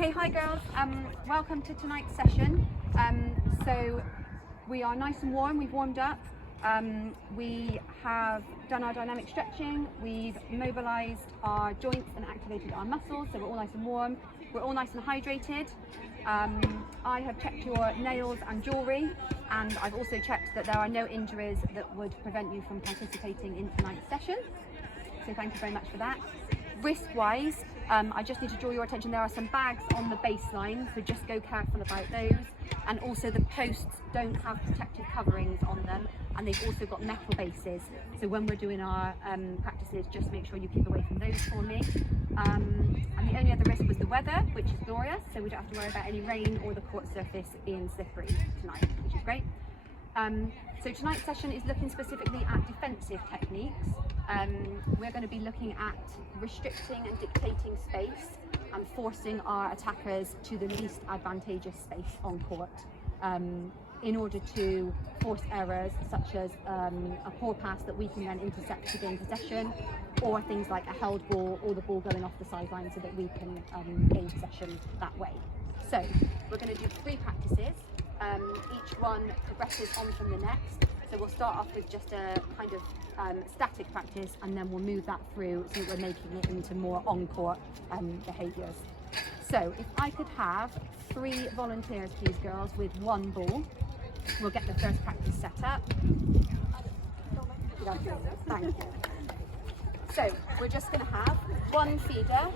Okay, hi girls, welcome to tonight's session. So we are nice and warm, we've warmed up, we have done our dynamic stretching, we've mobilised our joints and activated our muscles, so we're all nice and warm, we're all nice and hydrated. I have checked your nails and jewellery, and I've also checked that there are no injuries that would prevent you from participating in tonight's session, so thank you very much for that. Risk-wise, I just need to draw your attention, there are some bags on the baseline, so just go careful about those. And also the posts don't have protective coverings on them, and they've also got metal bases. So when we're doing our practices, just make sure you keep away from those for me. And the only other risk was the weather, which is glorious, so we don't have to worry about any rain or the court surface being slippery tonight, which is great. So tonight's session is looking specifically at defensive techniques. We're going to be looking at restricting and dictating space and forcing our attackers to the least advantageous space on court in order to force errors such as a poor pass that we can then intercept to gain possession, or things like a held ball or the ball going off the sideline so that we can gain possession that way. So we're going to do 3 practices. Each one progresses on from the next. So we'll start off with just a kind of static practice, and then we'll move that through so that we're making it into more on-court behaviours. So if I could have 3 volunteers, please, girls, with 1 ball. We'll get the first practice set up. Thank you. So we're just going to have 1 feeder,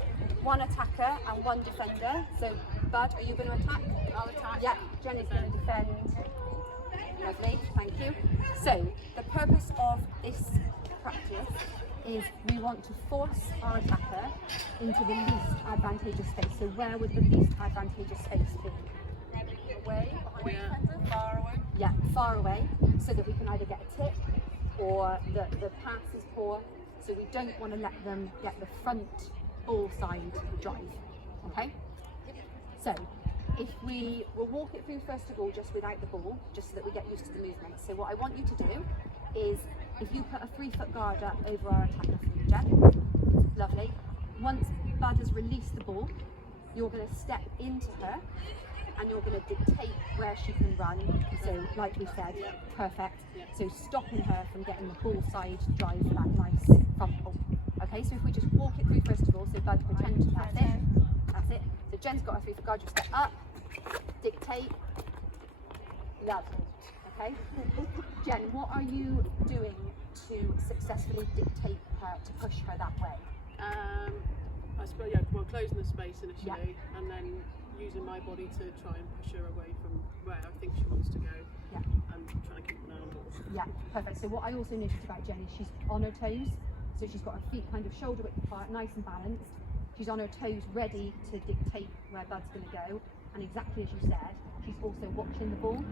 1 attacker and 1 defender. So Bud, are you going to attack? I'll attack. Yeah, Jenny's going to defend. Lovely, thank you. So the purpose of this practice is we want to force our attacker into the least advantageous space. So where would the least advantageous space be? Away, behind the defender, far away. Yeah, far away, so that we can either get a tip or the pass is poor. So we don't want to let them get the front ball side drive. Okay? So if we will walk it through first of all just without the ball, just so that we get used to the movement. So what I want you to do is, if you put a 3-foot guard up over our attacker for you, Jen. Lovely. Once Bud has released the ball, you're going to step into her and you're going to dictate where she can run. So like we said, perfect. So stopping her from getting the ball side drive for that nice front ball. Okay, so if we just walk it through first of all, so Bud pretend that's it. That's it. So Jen's got her 3-foot guard, you step up, dictate, lovely, okay? Jen, what are you doing to successfully dictate her, to push her that way? I suppose, well, closing the space initially, and then using my body to try and push her away from where I think she wants to go, and trying to keep an eye on the ball. Yeah, perfect. So what I also noticed about Jen is she's on her toes, so she's got her feet kind of shoulder width apart, nice and balanced. She's on her toes, ready to dictate where Bud's going to go, and exactly as you said, she's also watching the ball,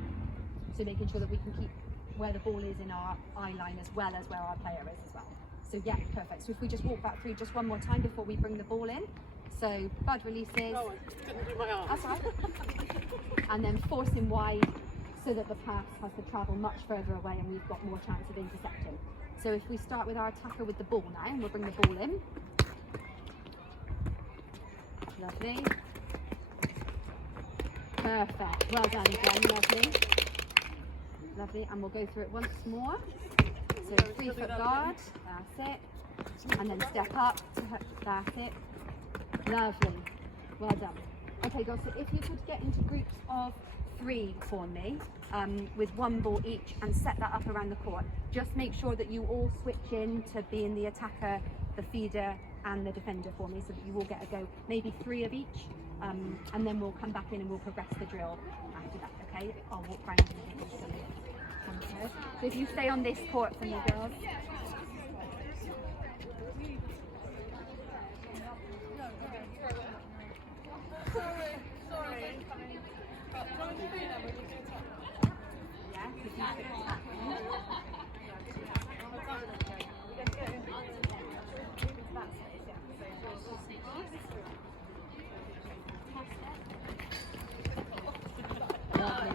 so making sure that we can keep where the ball is in our eye line as well as where our player is as well. So yeah, perfect. So if we just walk back through just one more time before we bring the ball in. So Bud releases. Oh, I didn't do my arm. That's right. And then force him wide so that the pass has to travel much further away and we've got more chance of intercepting. So if we start with our attacker with the ball now, and we'll bring the ball in. Lovely. Perfect. Well done again. Lovely. Lovely. And we'll go through it once more. So 3-foot guard. That's it. And then step up. That's it. Lovely. Well done. Okay, girls. So if you could get into groups of 3 for me, with 1 ball each, and set that up around the court. Just make sure that you all switch in to being the attacker, the feeder, and the defender for me, so that you all get a go. Maybe 3 of each, and then we'll come back in and we'll progress the drill after that. Okay? I'll walk round and get you some. So if you stay on this court for me, girls.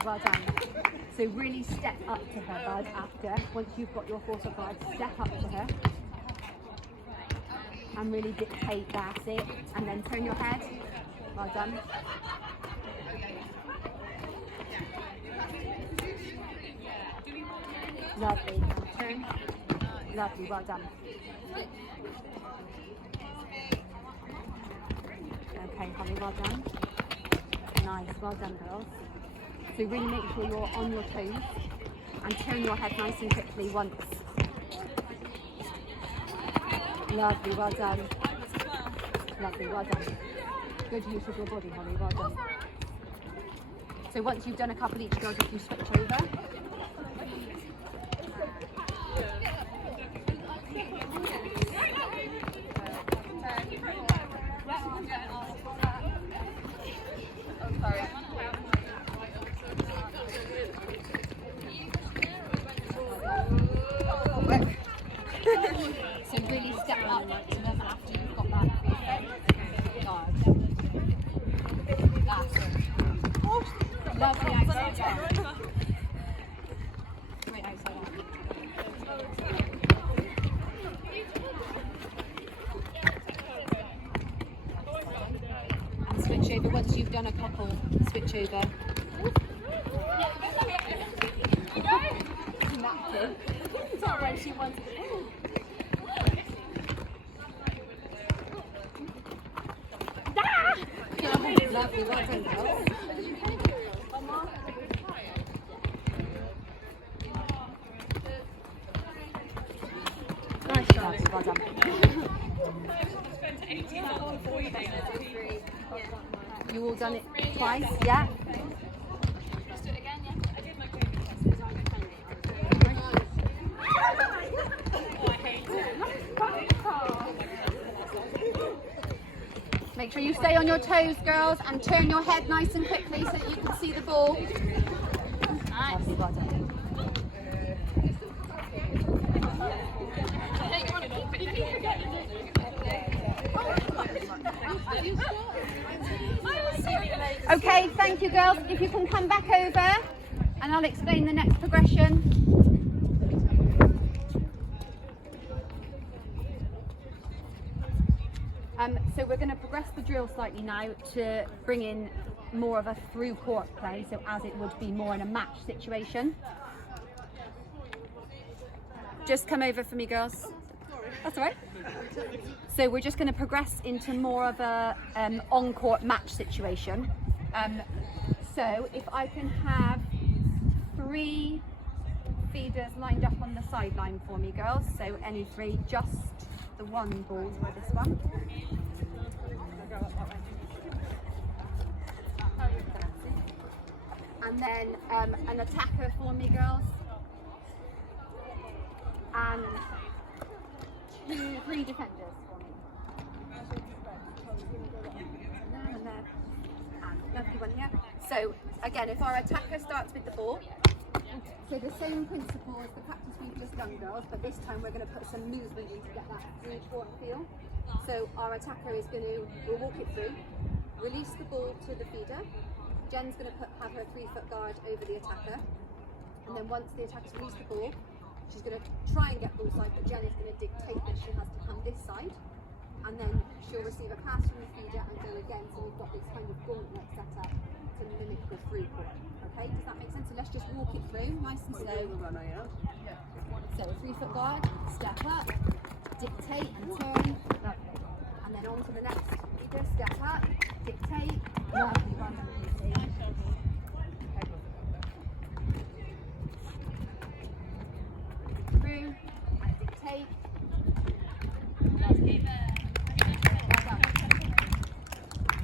Well done. So really step up to her, Bud, after. Once you've got your 4-foot guard, step up to her. And really dictate, that's it. And then turn your head. Well done. Lovely. Turn. Lovely. Well done. Okay, Holly, well done. Nice. Well done, girls. So really make sure you're on your toes and turn your head nice and quickly once. Lovely. Well done. Lovely. Well done. Good use of your body, Holly. Well done. So once you've done a couple each, girls, if you switch over. So really step up to them after you've got that guard. That's it. Lovely outside. Great outside. And switch over once you've done a couple. Switch over. It's not right, she wants it. Lovely, well done, girls. Nice job, well done. You all done it twice, yeah? Let's do it again, yeah? I did my Make sure you stay on your toes, girls, and turn your head nice and quickly so that you can see the ball. Nice. Well done. Okay, thank you, girls. If you can come back over and I'll explain the next progression. So we're going to progress the drill slightly now to bring in more of a through court play, so as it would be more in a match situation. Just come over for me, girls. That's all right. So we're just going to progress into more of a on-court match situation. So if I can have 3 feeders lined up on the sideline for me, girls. So any 3, just the one ball for this one. And then an attacker for me, girls. And 3 defenders for me. And lovely one here. So again, if our attacker starts with the ball, so the same principle as the practice we've just done, girls, but this time we're going to put some movement in to get that through court feel. So our attacker is going to, we'll walk it through, release the ball to the feeder. Jen's going to have her 3-foot guard over the attacker, and then once the attacker's released the ball, she's going to try and get ball side, but Jen is going to dictate that she has to come this side, and then she'll receive a pass from the feeder and go again. So we've got this kind of gauntlet set up to mimic the through court. Okay, does that make sense? So let's just walk it through, nice and slow. So a 3-foot guard, step up, dictate and turn, lovely. And then on to the next feeder, step up, dictate, lovely, run easy. Through and dictate.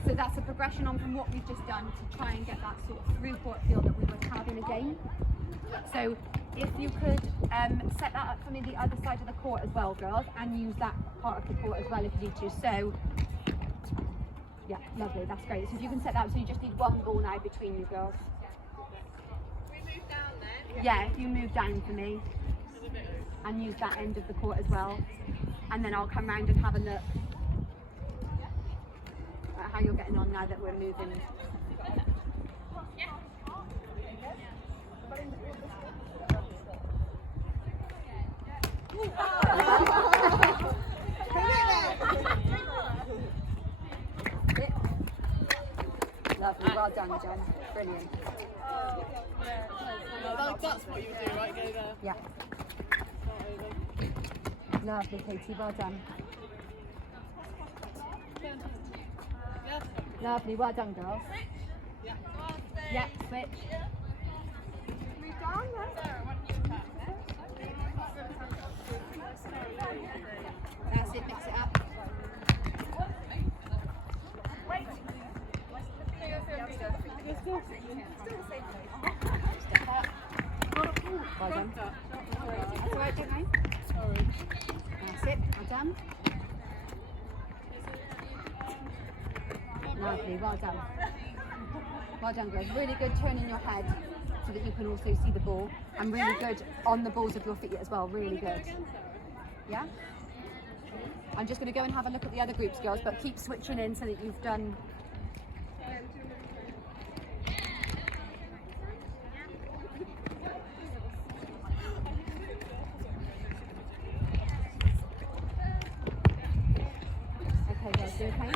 So that's a progression on from what we've just done to try and get that sort of through court feel that we would have in a game. So if you could set that up for me the other side of the court as well, girls, and use that part of the court as well if you need to. So yeah, lovely, that's great. So if you can set that up, so you just need one ball now between you girls. We move down then? Yeah, if you move down for me and use that end of the court as well, and then I'll come round and have a look at how you're getting on now that we're moving. Lovely, well done, Jen. Brilliant. That's what you would do, right? Go there. Yeah. Start over. Lovely, Katie, well done. Yeah. Lovely, well done, girls. Yeah. Yeah, switch. That's it, mix it up. Step up. Well done. That's alright, don't worry. Sorry. That's it, well done. Lovely, well done. Well done, girls. Really good turning your head so that you can also see the ball. And really good on the balls of your feet as well. Really good. Yeah? I'm just going to go and have a look at the other groups, girls, but keep switching in so that you've done. Okay, girls, you okay?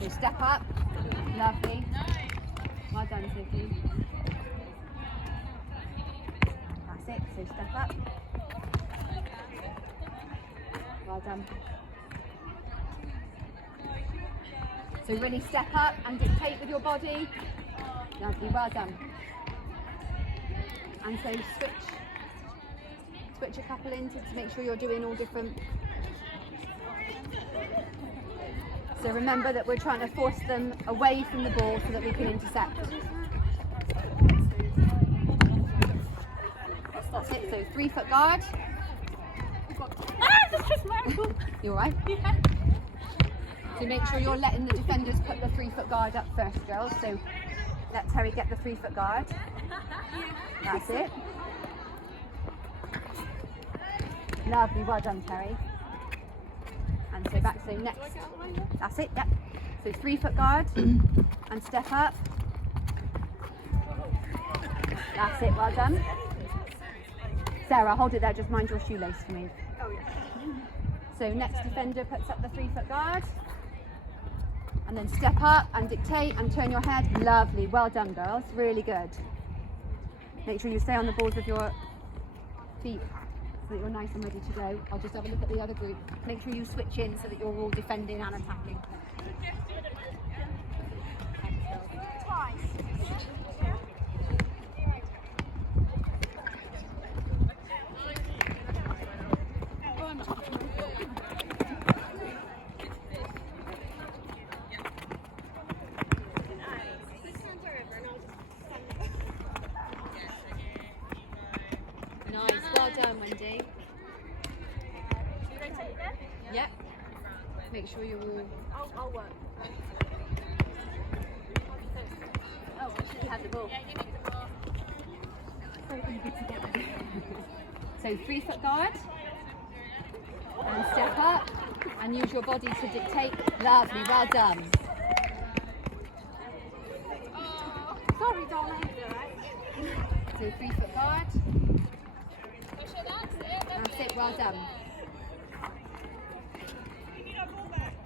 So step up. Lovely. Well done, Sophie. That's it. So step up. Well done. So really step up and dictate with your body. Lovely. Well done. And so switch a couple in to make sure you're doing all different. So remember that we're trying to force them away from the ball so that we can intercept. That's it, so 3 foot guard. That's just my ankle. You alright? Yeah. So make sure you're letting the defenders put the 3 foot guard up first, girls. So let Terry get the 3 foot guard. That's it. Lovely, well done, Terry. And so back, so next. That's it, yep. So 3 foot guard and step up. That's it, well done. Sarah, hold it there, just mind your shoelace for me. So next defender puts up the 3 foot guard. And then step up and dictate and turn your head. Lovely, well done, girls, really good. Make sure you stay on the balls of your feet so that you're nice and ready to go. I'll just have a look at the other group. Make sure you switch in so that you're all defending and attacking. Nice, well done, Wendy. Yep. Make sure you're all. I'll work. Oh, she had the ball. Yeah, you need the ball. So 3 foot guard. And step up. And use your body to dictate. Lovely, well done. Oh, sorry, darling. So 3 foot guard. Push it, that's it. That's it, well done.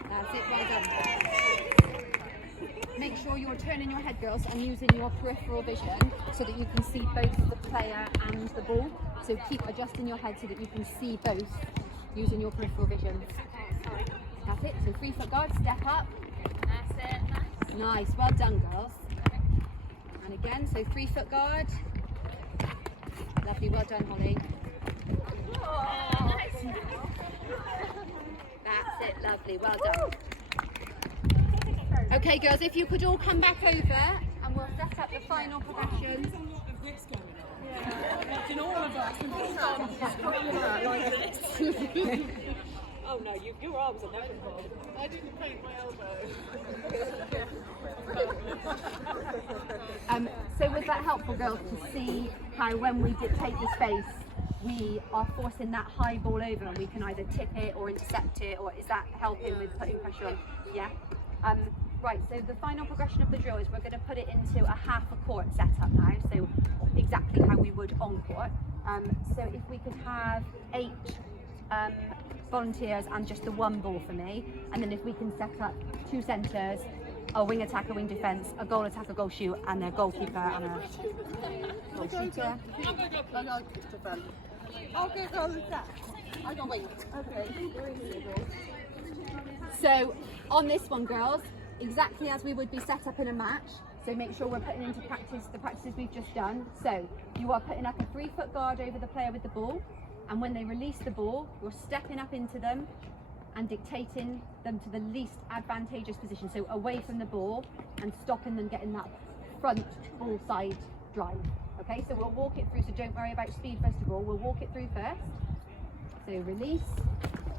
That's it, well done. Make sure you're turning your head, girls, and using your peripheral vision so that you can see both the player and the ball. So keep adjusting your head so that you can see both using your peripheral vision. That's it, so 3 foot guard, step up. That's it. Nice, well done, girls. And again, so 3 foot guard. Lovely, well done, Holly. Oh, nice. That's it, lovely, well done. Okay, girls, if you could all come back over and we'll set up the final progression. Watching all of us and all like this. Oh no, your arms are never involved. I didn't paint my elbow. So was that helpful, girls, to see how when we dictate the space, we are forcing that high ball over and we can either tip it or intercept it, or is that helping with putting pressure on? Yeah. Right, so the final progression of the drill is we're going to put it into a half a court setup now, so exactly how we would on court. So if we could have 8 volunteers and just the one ball for me. And then if we can set up 2 centres, a wing attack, a wing defence, a goal attack, a goal shoot, and a goalkeeper and a goal shooter. Okay, go with that. I go wait. Okay. So on this one, girls, exactly as we would be set up in a match. So make sure we're putting into practice the practices we've just done. So you are putting up a 3-foot guard over the player with the ball, and when they release the ball, you're stepping up into them and dictating them to the least advantageous position, so away from the ball, and stopping them getting that front ball side drive. Okay, so we'll walk it through, so don't worry about speed first of all, we'll walk it through first. So release,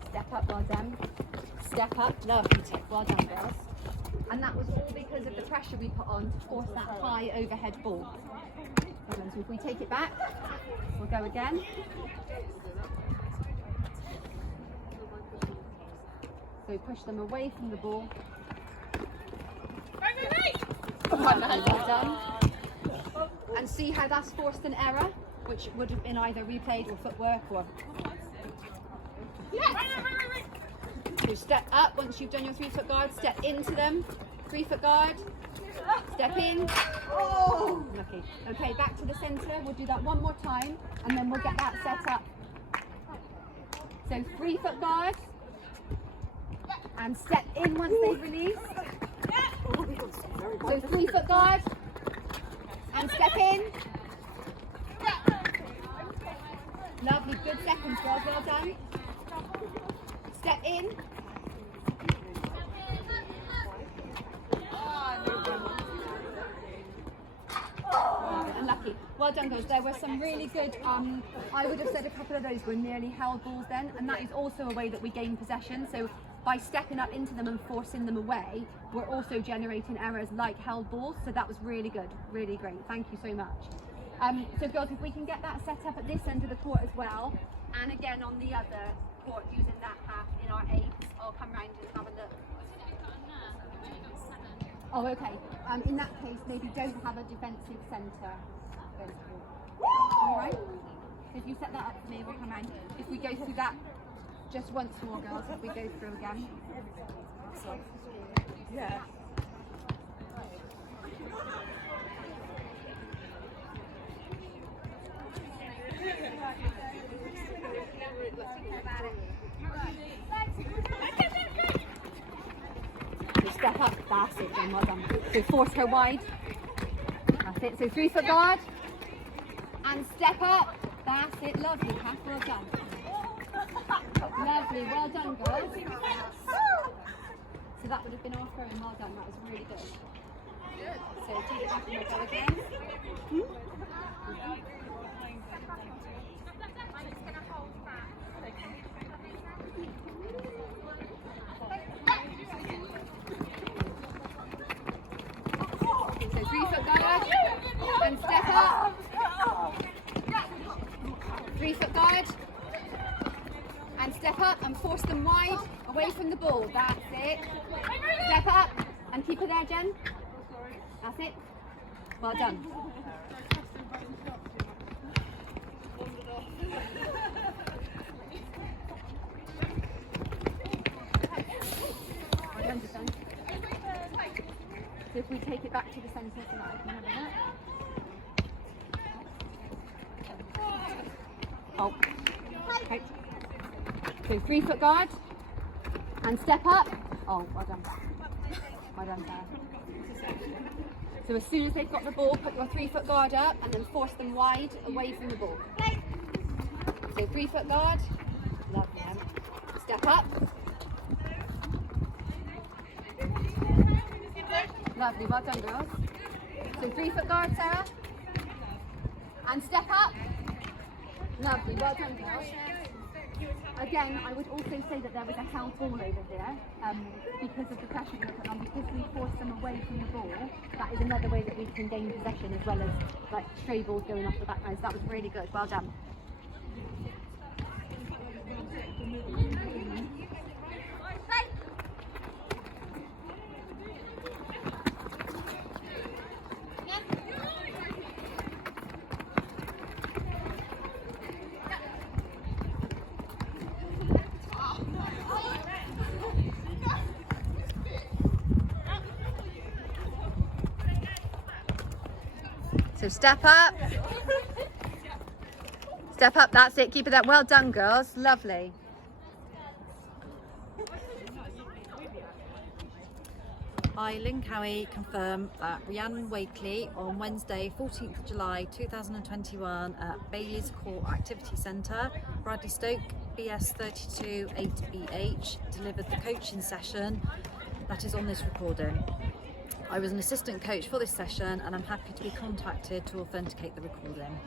step up, well done, step up, lovely tip, well done girls. And that was all because of the pressure we put on to force that high overhead ball. So if we take it back, we'll go again. So push them away from the ball. Well done. And see how that's forced an error, which would have been either replayed or footwork or... So step up once you've done your 3-foot guard, step into them, 3-foot guard, step in. Oh, lucky. Okay, back to the centre, we'll do that one more time and then we'll get that set up. So 3-foot guard, and step in once they've released. So 3-foot guard, and step in. Lovely, good seconds girls, well done. Step in. Unlucky. Well done girls, there were some really good, I would have said a couple of those were nearly held balls then, and that is also a way that we gain possession. So by stepping up into them and forcing them away, we're also generating errors like held balls, so that was really good, really great, thank you so much. So girls, if we can get that set up at this end of the court as well, and again on the other court using that half in our 8s, I'll come round and have a look. Oh, okay. In that case, maybe don't have a defensive centre. All right. So if you set that up for me, we'll come round. If we go through that just once more, girls, if we go through again. Yeah. So step up, that's it, then well done. So force her wide. That's it. So 3-foot guard. And step up. That's it, lovely, Kath, well done. Lovely, well done girls. So that would have been our throw and well done, that was really good. So take it back and we'll go again. So 3-foot guard and step up. 3-foot guard and step up and force them wide away from the ball. That's it. Step up and keep her there, Jen. That's it. Well done. Well done, Jen. So if we take it back to the centre so that I can have a look. Oh, okay. So 3-foot guard and step up. Oh, well done. Well done, Sarah. So as soon as they've got the ball, put your 3-foot guard up and then force them wide away from the ball. So 3-foot guard. Love them. Step up. Lovely, well done, girls. So 3-foot guard, Sarah. And step up. Lovely, well done, girls. Again, I would also say that there was a held ball over here because of the pressure we put on, because we forced them away from the ball. That is another way that we can gain possession as well as like stray balls going off the back line. So that was really good, well done. So step up. Step up, that's it, keep it up. Well done, girls, lovely. I, Lynn Cowie, confirm that R.Wakely on Wednesday, 14th of July 2021 at Bailey's Court Activity Centre, Bradley Stoke, BS 32 8BH, delivered the coaching session that is on this recording. I was an assistant coach for this session and I'm happy to be contacted to authenticate the recording.